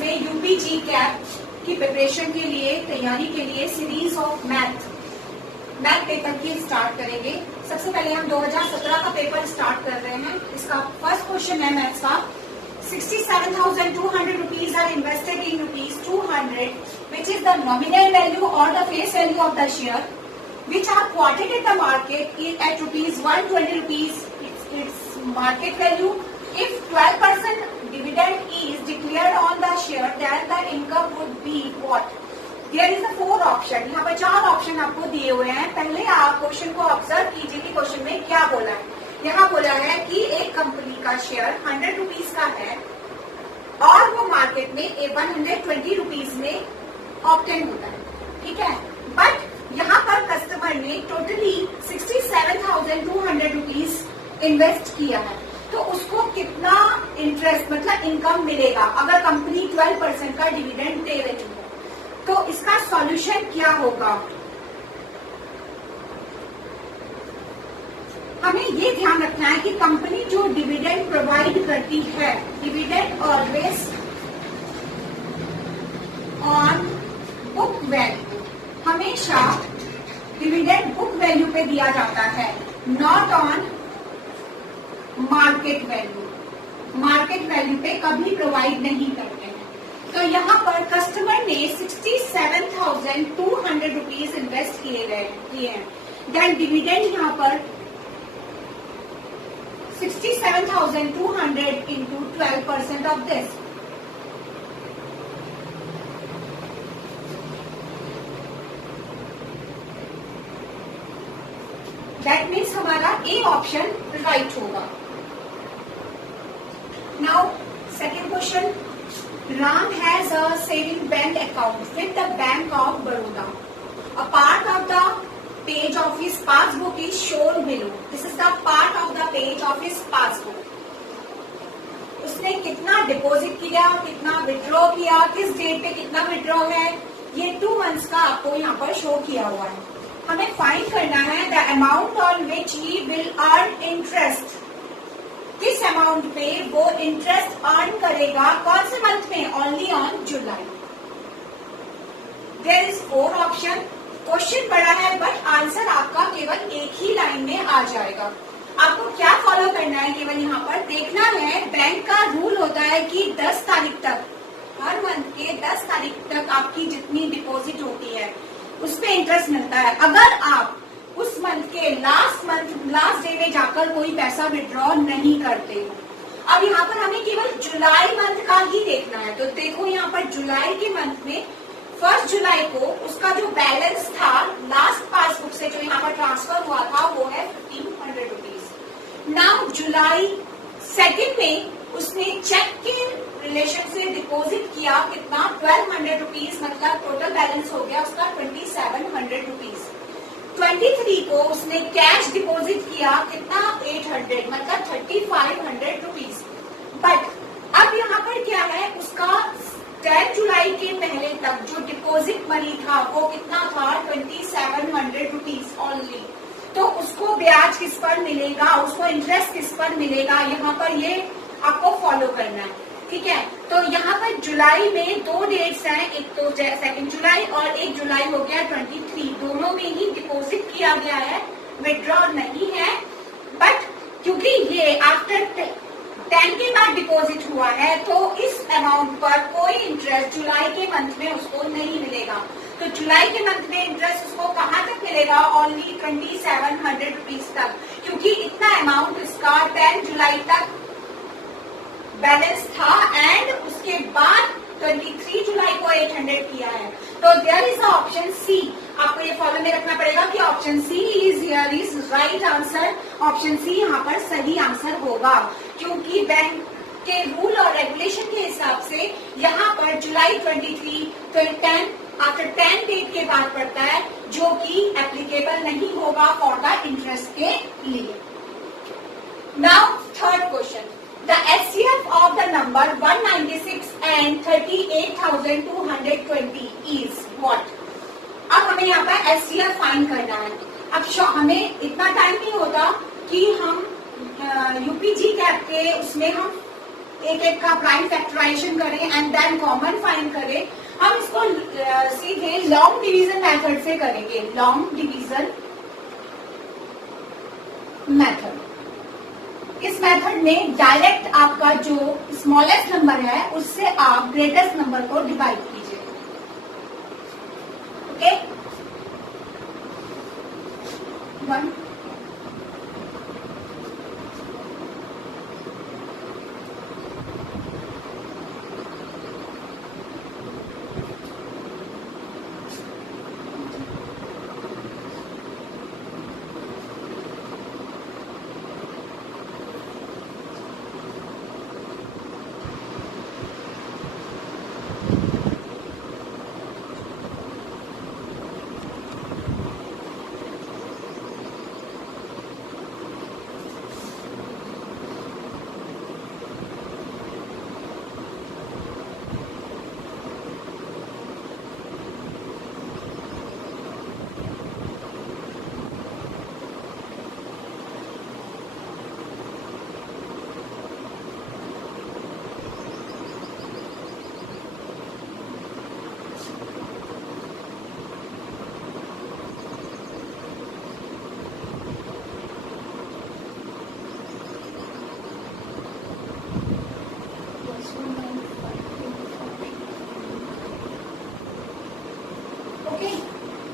इसमें UPG cat की preparation के लिए, तैयारी के लिए सीरीज ऑफ मैथ पेपर की स्टार्ट करेंगे। सबसे पहले हम 2017 का पेपर स्टार्ट कर रहे हैं। इसका फर्स्ट क्वेश्चन है मैथ्स का, 67,200 rupees are invested in ₹200, which is the nominal value or the face value of the share, which are quoted in the market at ₹120 its market value. If 12% dividend is declared on the share, then the income would be what? There is a 4 option. यहाँ पर 4 option आपको दिए हुए हैं। पहले आप question को observe कीजिए कि क्वेश्चन में क्या बोला है। यहाँ बोला है कि एक कंपनी का शेयर 100 रुपीज का है और वो मार्केट में 120 रुपीज में ऑब्टेन होता है, ठीक है। बट यहाँ पर कस्टमर ने टोटली 67,200 रुपीज इन्वेस्ट किया है, तो उसको कितना इंटरेस्ट मतलब इनकम मिलेगा अगर कंपनी 12% का डिविडेंड दे रही है। तो इसका सॉल्यूशन क्या होगा, हमें ये ध्यान रखना है कि कंपनी जो डिविडेंड प्रोवाइड करती है, dividend always on book value, हमेशा डिविडेंड बुक वैल्यू पे दिया जाता है, not on market value. Market value पे कभी प्रोवाइड नहीं करते हैं। तो यहाँ पर कस्टमर ने 67,200 रुपीज इन्वेस्ट किए हैं, देन डिविडेंड यहाँ पर 67,200 into 12% of this. That means हमारा A ऑप्शन राइट होगा। Now second question, Ram has a saving bank account with the Bank of Baroda. A part of the page of his passbook is shown below. This is the part of the page of his passbook. उसने कितना deposit किया, कितना withdraw किया, किस date पे कितना withdraw है, ये 2 मंथ्स का आपको यहाँ पर शो किया हुआ है। हमें फाइंड करना है the amount on which he will earn interest. किस अमाउंट पे वो इंटरेस्ट अर्न करेगा, कौन से मंथ में, only on July. There is 4 option. Question बड़ा है बट आंसर आपका केवल एक ही लाइन में आ जाएगा। आपको क्या फॉलो करना है, केवल यहाँ पर देखना है। बैंक का रूल होता है कि 10 तारीख तक, हर मंथ के 10 तारीख तक आपकी जितनी डिपॉजिट होती है उस पे इंटरेस्ट मिलता है। अगर आप उस मंथ के लास्ट डे में जाकर कोई पैसा विड्रॉ नहीं करते हो। अब यहाँ पर हमें केवल जुलाई मंथ का ही देखना है। तो देखो यहाँ पर जुलाई के मंथ में 1 जुलाई को उसका जो बैलेंस था लास्ट पासबुक से जो यहाँ पर ट्रांसफर हुआ था वो है 1,500 रुपीज। नाउ जुलाई 2 में उसने चेक के रिलेशन से डिपॉजिट किया कितना, 1,200 रुपीज, मतलब टोटल बैलेंस हो गया उसका 2,700 रुपीज। 23 को उसने कैश डिपॉजिट किया कितना, 800, मतलब 3,500 रुपीज। बट अब यहाँ पर क्या है, उसका 10 जुलाई के पहले तक जो डिपॉजिट मनी था वो कितना था, 2,700 रुपीज ओनली। तो उसको ब्याज किस पर मिलेगा, उसको इंटरेस्ट किस पर मिलेगा, यहाँ पर ये आपको फॉलो करना है, ठीक है। तो यहाँ पर जुलाई में 2 डेट्स हैं, एक तो 2 जुलाई और 1 जुलाई हो गया 23, दोनों में ही डिपॉजिट किया गया है, विड्रॉ नहीं है। बट क्योंकि ये आफ्टर 10 के बाद डिपॉजिट हुआ है तो इस अमाउंट पर कोई इंटरेस्ट जुलाई के मंथ में उसको नहीं मिलेगा। तो जुलाई के मंथ में इंटरेस्ट उसको कहाँ तक मिलेगा, ओनली 2,700 रुपीज तक, क्योंकि इतना अमाउंट इसका 10 जुलाई तक बैलेंस था एंड उसके बाद 23 जुलाई को 800 किया है। तो देयर इज ऑप्शन सी। आपको ये फॉलो में रखना पड़ेगा कि option C is here is right answer. Option C यहाँ पर सही आंसर होगा, क्योंकि बैंक के रूल और रेगुलेशन के हिसाब से यहाँ पर जुलाई 23 तो 10 आफ्टर 10 डेट के बाद पड़ता है, जो कि एप्लीकेबल नहीं होगा फॉर द इंटरेस्ट के लिए। Now third question, the HCF of the number 196 and 38,220 is what? अब हमें यहाँ पर HCF फाइंड करना है। अब हमें इतना टाइम नहीं होता कि हम यूपीजी कैप के उसमें हम एक एक का प्राइम फैक्टराइजेशन करें एंड देन कॉमन फाइंड करें, हम इसको सीधे लॉन्ग डिवीजन मेथड से करेंगे। लॉन्ग डिवीजन मेथड, इस मेथड में डायरेक्ट आपका जो स्मॉलेस्ट नंबर है उससे आप ग्रेटेस्ट नंबर को डिवाइड कीजिए। ओके, 1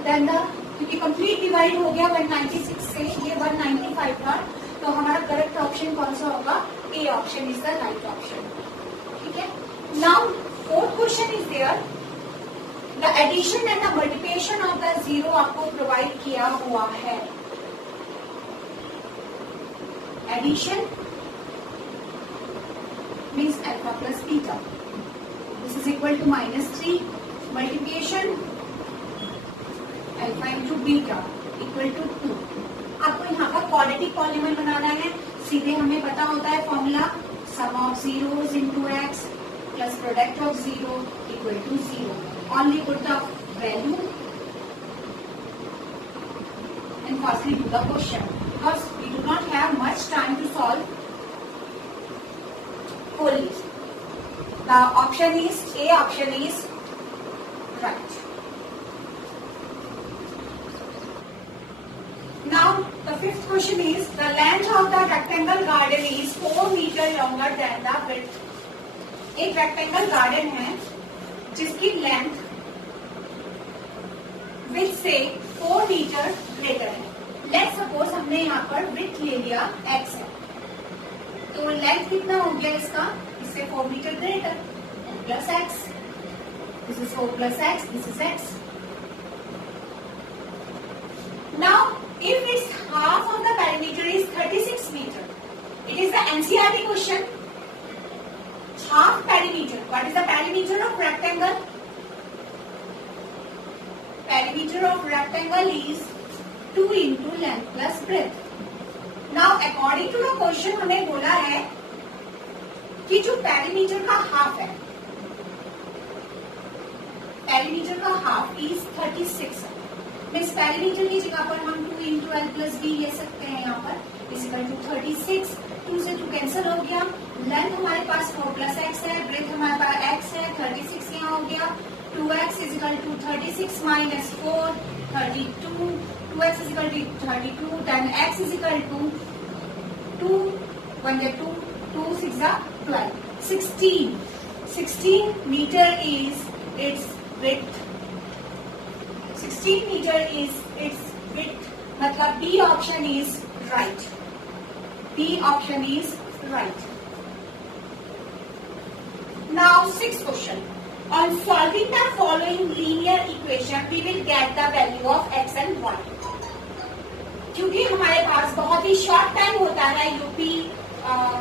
देन क्योंकि कंप्लीट डिवाइड हो गया 196 से, ये 195 था, तो हमारा करेक्ट ऑप्शन कौन सा होगा? A option is the right option. ठीक है, now fourth question is there, the addition and the multiplication of the zero आपको प्रोवाइड किया हुआ है। Addition means alpha plus beta, this is equal to -3, multiplication alpha into beta equal to 2। आपको यहाँ पर quadratic polymer बनाना है, सीधे हमें पता होता है formula, sum of zeros into x plus product of zero equal to 0। Only put the value and firstly do the question, because we do not have much time to solve fully. The option is A option is right. Now the fifth question is, the length of the rectangle garden is 4 meter longer than the width. एक rectangle garden है जिसकी length width से 4 metre greater है। Let's suppose हमने यहाँ पर width ले लिया x है, तो लेंथ कितना हो गया इसका? इससे 4 metre greater, plus x, this is 4 plus x, this is x. Now if it's half of the perimeter is 36 metre, it is the NCERT question. Half perimeter, what is the perimeter of rectangle? Perimeter of rectangle is 2 into length plus breadth. Now according to the question हमें बोला है कि जो perimeter का half है, perimeter का half is 36 है। Means perimeter की जगह पर हम 2 इंटू एल प्लस बी ले सकते हैं, यहाँ पर इजिकल टू 36, 2 से 2 कैंसिल हो गया। लेंथ हमारे पास 4 प्लस एक्स है, ब्रेथ हमारे पास एक्स है, 36 यहाँ हो गया, 2x equal to 36 minus 4, 32, 2x is equal to 32, then x is equal to 2, 1 is 2, 2 6 is 12, 16. 16 meter is its width. 16 meter is its width. मतलब B option is right. B option is right. Now sixth question. On solving the following linear equation, we will get the value of x and y. क्योंकि हमारे पास बहुत ही short time होता है UP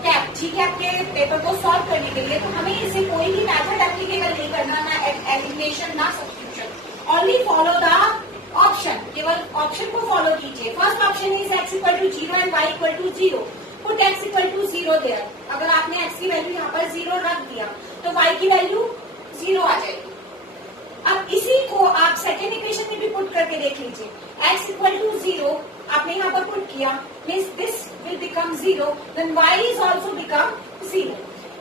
cap जीकैप के paper को solve करने के लिए, तो हमें इसे कोई भी मेथड एप्लीकेबल नहीं करना, ना एलिमिनेशन ना substitution, only follow the option, केवल ऑप्शन को फॉलो कीजिए। First option is x equal to 0 and y equal to 0, put x equal to 0 there. अगर आपने x की वैल्यू यहाँ पर 0 रख दिया तो y की वैल्यू 0 आ जाएगी। अब इसी को आप सेकेंड इक्वेशन में भी पुट करके देख लीजिए, x इक्वल टू 0 आपने यहाँ पर पुट किया, means this will become 0, then y is also become 0।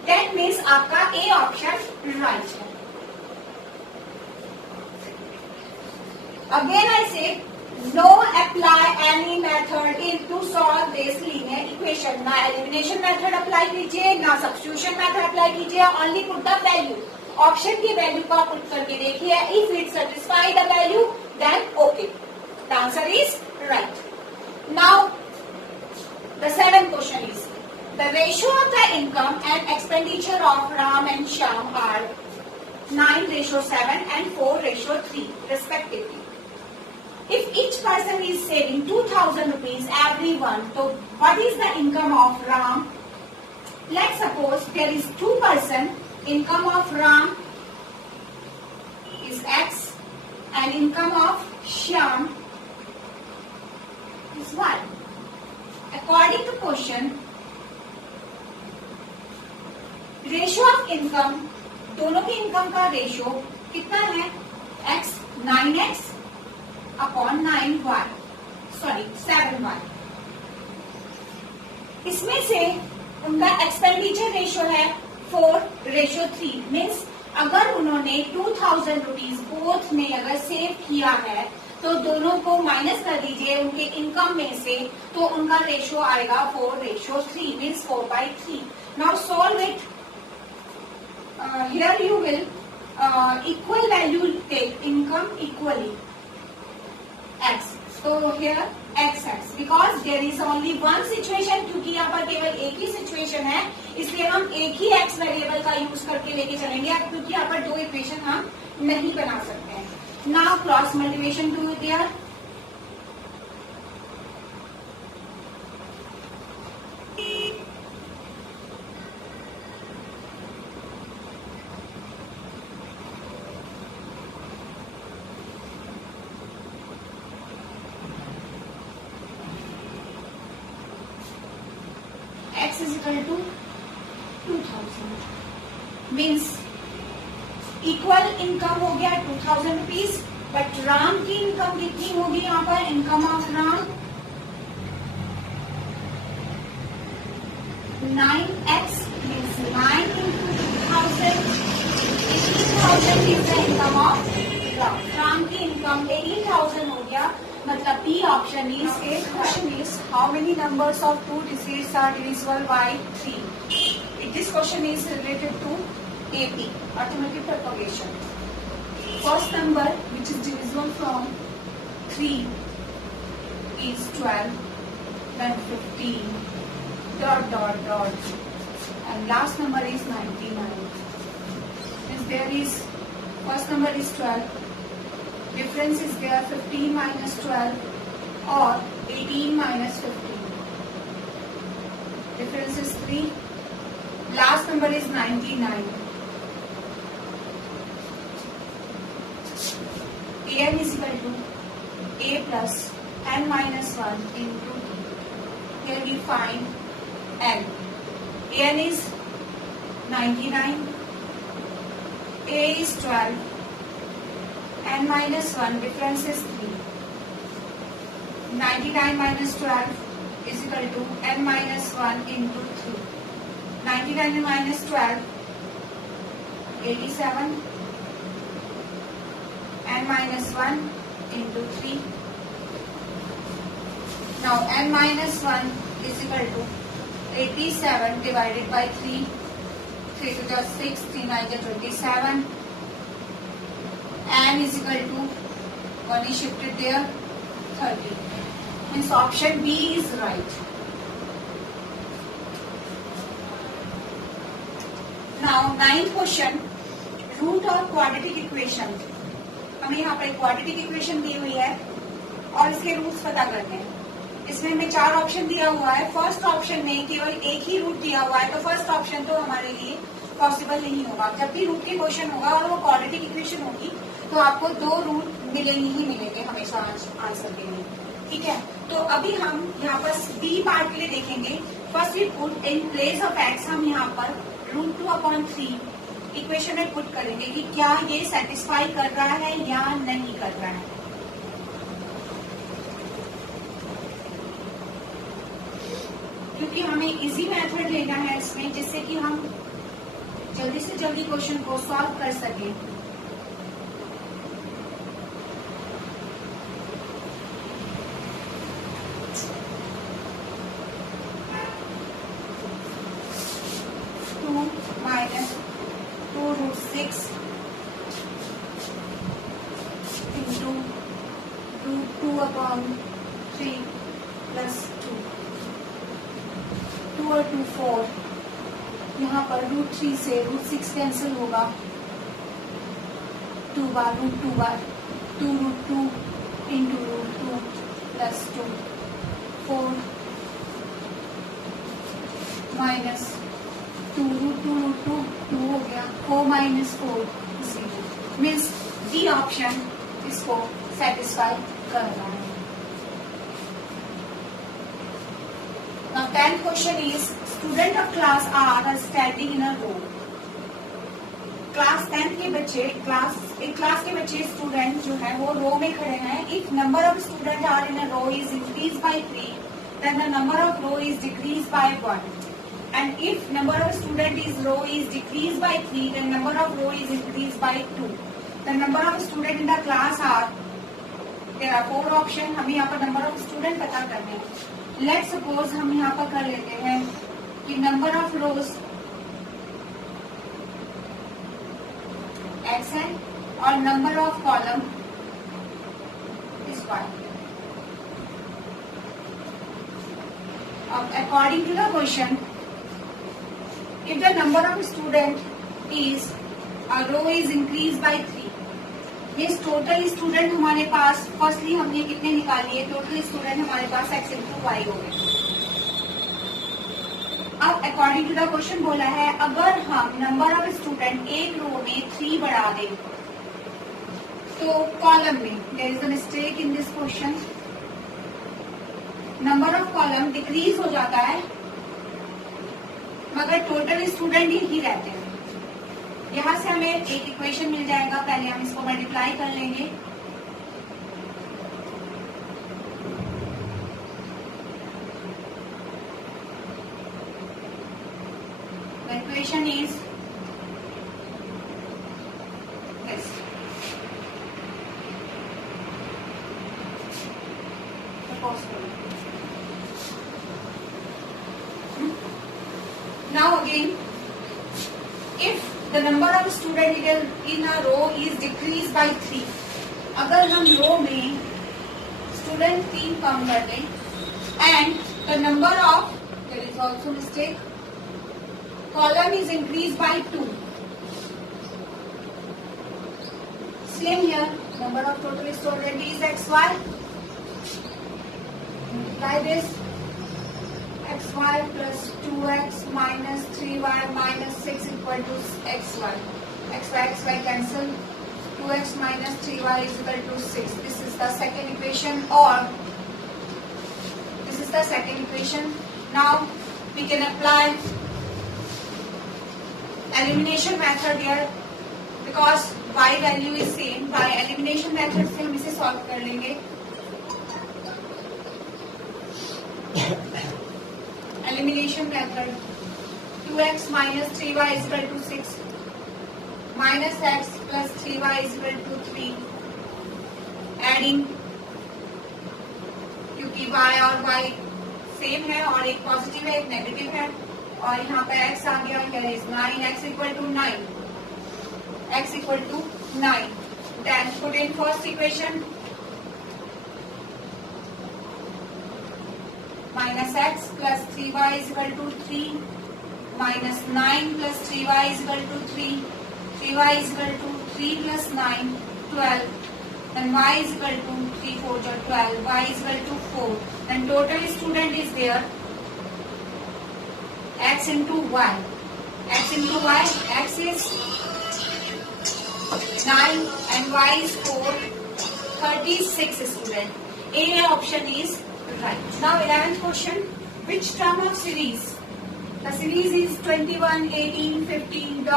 That means आपका ए ऑप्शन राइट है। Again I say, no apply any method in to solve this linear equation. ना elimination method apply कीजिए, ना substitution method apply कीजिए, only put the value. Option की value को आप put करके देखिए. If it satisfy the value, then okay. The answer is right. Now, the seventh question is, the ratio of the income and expenditure of Ram and Shyam are 9:7 and 4:3 respectively. If each person is saving 2,000 rupees every month, so what is the income of Ram? Let's suppose there is 2 person, income of Ram is X and income of Shyam is Y. According to question, ratio of income, दोनों की income का ratio कितना है? X 9x upon 9y, sorry 7y। इसमें से उनका expenditure ratio है 4:3, means अगर उन्होंने 2,000 रुपीज बोथ में अगर सेव किया है तो दोनों को माइनस कर दीजिए उनके इनकम में से, तो उनका रेशियो आएगा 4:3, means 4/3। Now solve it. Here you will equal value take income equally x. So here x, because there is only one situation, क्योंकि यहाँ पर केवल एक ही सिचुएशन है, इसलिए हम एक ही x वेरिएबल का यूज करके लेके चलेंगे, क्योंकि यहाँ पर दो इक्वेशन हम नहीं बना सकते हैं। Now cross multiplication do their. X is equal to 2,000, means equal income हो गया 2,000 रुपीज, बट राम की इनकम कितनी होगी? यहाँ पर income of Ram 9x means 9 into 2,000, 18,000 is the income of Ram. Ram की इनकम 18,000 हो गया, मतलब B option is A. Question is, how many numbers of 2 digits are divisible by 3? This question is related to AP, arithmetic propagation. First number which is divisible from 3 is 12, then 15, dot dot dot, and last number is 99. Means there is first number is 12. Difference is there 15 minus 12 or 18 minus 15. Difference is 3. Last number is 99. An is equal to A plus n minus 1 into T. Here we find n. An is 99. A is 12. n minus 1, difference is 3. 99 minus 12 is equal to n minus 1 into 3. 99 minus 12, 87. n minus 1 into 3. Now n minus 1 is equal to 87 divided by 3. 3 to the 6, 3 9 to 27. n is equal to 1 is shifted there, 30. Means option B is right. Now 9th question, root और quadratic equation। हमें यहाँ पर quadratic equation दी हुई है और इसके roots पता करने हैं। इसमें हमें 4 ऑप्शन दिया हुआ है। फर्स्ट ऑप्शन में केवल एक ही रूट दिया हुआ है, तो फर्स्ट ऑप्शन तो हमारे लिए पॉसिबल नहीं होगा। जब भी रूट के क्वेश्चन होगा और वो क्वाड्रेटिक इक्वेशन होगी तो आपको 2 रूट मिलेंगे ही मिलेंगे हमेशा आंसर के लिए, ठीक है। तो अभी हम यहाँ पर बी पार्ट के लिए देखेंगे। First we put in place of x, हम यहाँ पर √2/3 इक्वेशन में पुट करेंगे कि क्या ये सेटिस्फाई कर रहा है या नहीं कर रहा है। क्योंकि हमें इजी मेथड लेना है इसमें, जिससे कि हम जल्दी से जल्दी क्वेश्चन को सॉल्व कर सके। माइनस 2√6 इंटू √2/3 प्लस 2 और 2 4। यहाँ पर √3 से √6 कैंसिल होगा, 2 बार √2 बार 2√2 इंटू √2 प्लस 2 4 माइनस 2 √2 2 हो गया, 4 माइनस 4 0। मीन्स डी ऑप्शन इसको सेटिस्फाई कर रहा है। Now 10th question is student of class R are standing in a row. Class 10th के बच्चे एक क्लास के बच्चे स्टूडेंट जो है वो रो में खड़े हैं। If number of students are in a row is increased by 3, then the number of row is decreased by 1. And if number of student is row is decreased by 3, then number of row is increased by 2. The number of student in the class are, there are 4 options. हमें यहाँ पर number of student पता करने हैं। Let's suppose हम यहाँ पर कर लेते हैं कि number of rows x है और number of column is y. According to the question, if the number of student is a row is increased by 3, ये टोटल स्टूडेंट हमारे पास फर्स्टली हमने कितने निकाली है, टोटल स्टूडेंट हमारे पास x इंटू वाई हो गए। अब अकॉर्डिंग टू द क्वेश्चन बोला है अगर हम नंबर ऑफ स्टूडेंट एक रो में 3 बढ़ा दें तो कॉलम में there is a mistake in this question, number of column decrease हो जाता है मगर टोटल स्टूडेंट ही रहते हैं। यहां से हमें एक इक्वेशन मिल जाएगा, पहले हम इसको मल्टीप्लाई कर लेंगे। The equation is this. Now again, if the number of student in a row is decreased by 3, अगर हम रो में स्टूडेंट 3 कम कर दें and the number of, there is also mistake, column is increased by 2. Same here, number of total student is xy. Multiply this, xy plus 2x minus 3y minus 6 equal to xy. xy cancel. 2x minus 3y is equal to 6. This is the second equation, or this is the second equation. Now we can apply elimination method here because y value is same. By elimination method से हम इसे solve कर लेंगे। Elimination method, 2x minus 3y is equal to 6, minus x plus 3y is equal to 3, adding, क्योंकि y और y same है और एक पॉजिटिव है एक नेगेटिव है और यहाँ पे x आ गया, here is 9, x equal to 9, x equal to 9. Then put in first equation, minus x plus 3y is equal to 3, minus 9 plus 3y is equal to 3, 3y is equal to 3 plus 9, 12, then y is equal to 3 4 12, y is equal to 4, then total student is there, x into y, x into y, x is 9 and y is 4, 36 student. A option is right. Now 11th question, which term of series? The series is 21, 18, 15, ...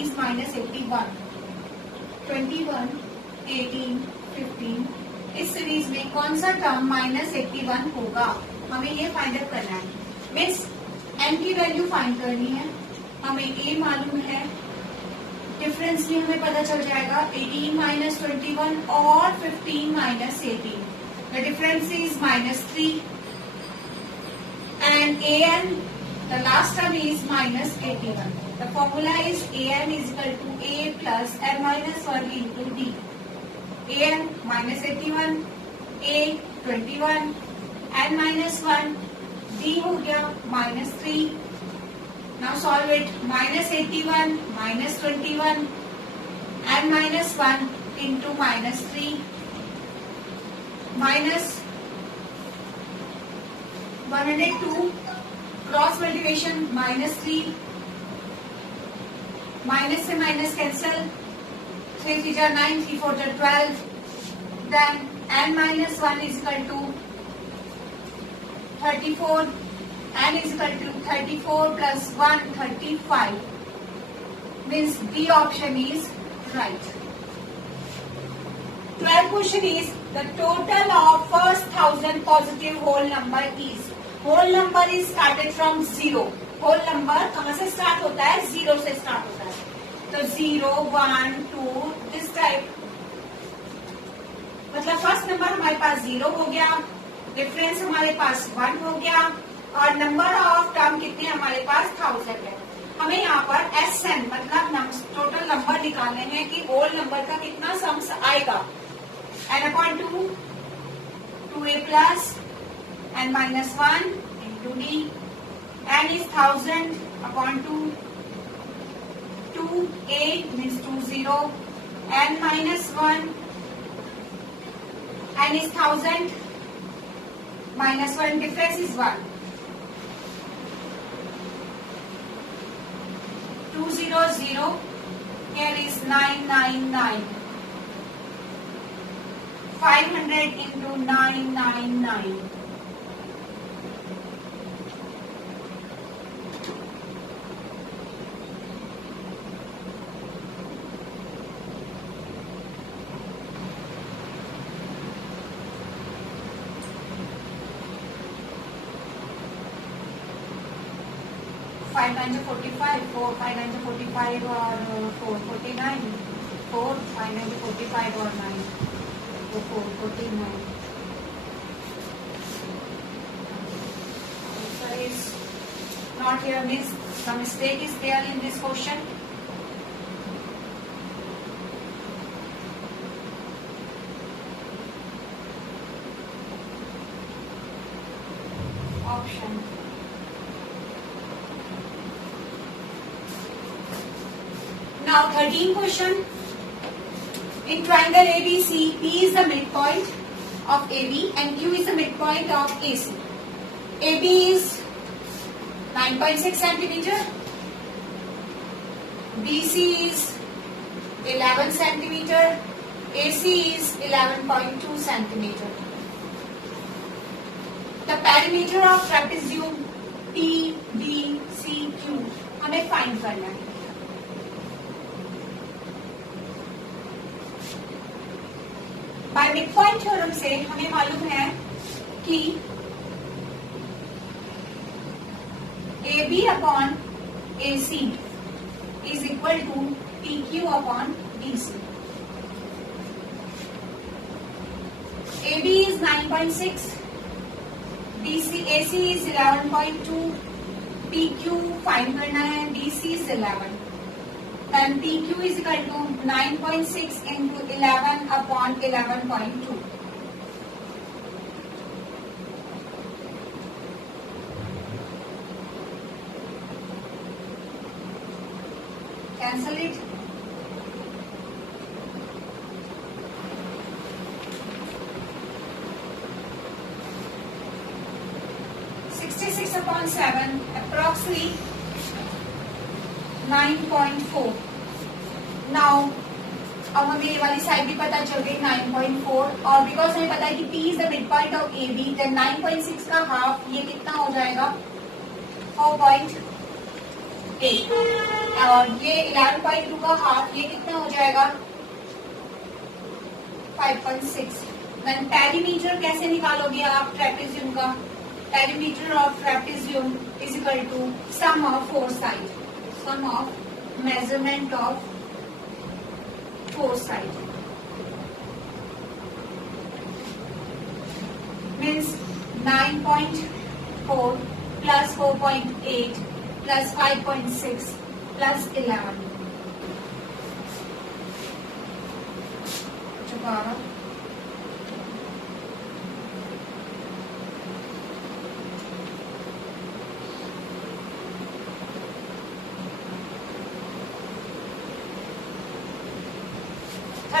is minus 81. 21, 18, 15 इस series में कौन सा term minus 81 होगा, हमें ये find out करना है। Means n की वैल्यू फाइंड करनी है हमें ए मालूम है, डिफरेंस भी हमें पता चल जाएगा 18 माइनस 21 और 15 minus 18. The difference is -3 and an, the last term is -81. The formula is an is equal to a plus n minus 1 into d. an -81, a 21, n minus 1, d हो गया -3. Now solve it. -81 minus 21 n minus 1 into -3 minus 102 cross multiplication -3 minus से minus cancel 3 3 जा 9 3 4 जा 12 then n minus 1 is equal to 34 n is equal to 34 plus 1 35 means B option is right. 12th question is the total of first 1000 positive whole number is. Whole number is started from 0. Whole number कहां से start होता है? 0 से start होता है. तो 0 1 2 this type, मतलब first number हमारे पास 0 हो गया, डिफरेंस हमारे पास 1 हो गया और नंबर ऑफ टर्म कितने हमारे पास 1000 है. हमें यहाँ पर SN मतलब टोटल नंबर निकालने हैं कि होल नंबर का कितना सम्स आएगा. n/2 2a plus n minus 1 into d. n is 1000 upon 2. 2a means 20. n minus 1. n is 1000 minus 1. Difference is 1. 200. Here is 999. 500 into 999. Five 9 45, 4 5 9 45 or 4 49, 4 5 9 45 or 9 4 49. Answer is not here, means the mistake is there in this question. Option. Now 13 question. In triangle ABC, P is the midpoint of AB and Q is the midpoint of AC. AB is 9.6 centimeter. BC is 11 centimeter. AC is 11.2 centimeter. The perimeter of trapezium PBCQ हमें find करना है. Bye midpoint theorem से हमें मालूम है कि AB upon AC is equal to PQ upon BC. AB is 9.6, AC is 11.2, PQ find करना है, BC is 11. Then PQ is equal to 9.6 into 11 upon 11.2. Cancel it. Upon 7 approximately 9.4. Now अब हमें ये वाली साइड भी पता चल गई 9.4 और बिकॉज हमें पता है कि P is the mid point of AB, then 9.6 का हाफ ये कितना हो जाएगा 4.8 और ये 11.2 का हाफ ये कितना हो जाएगा 5.6. देन पेरीमीटर कैसे निकालोगे आप ट्रेपेजियम का? Perimeter of trapezium is equal to sum of four sides. sum of measurement of foresight. Means 9.4 plus 4.8 plus 5.6 plus 11. Chukara.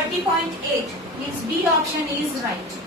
.8 means B option is right.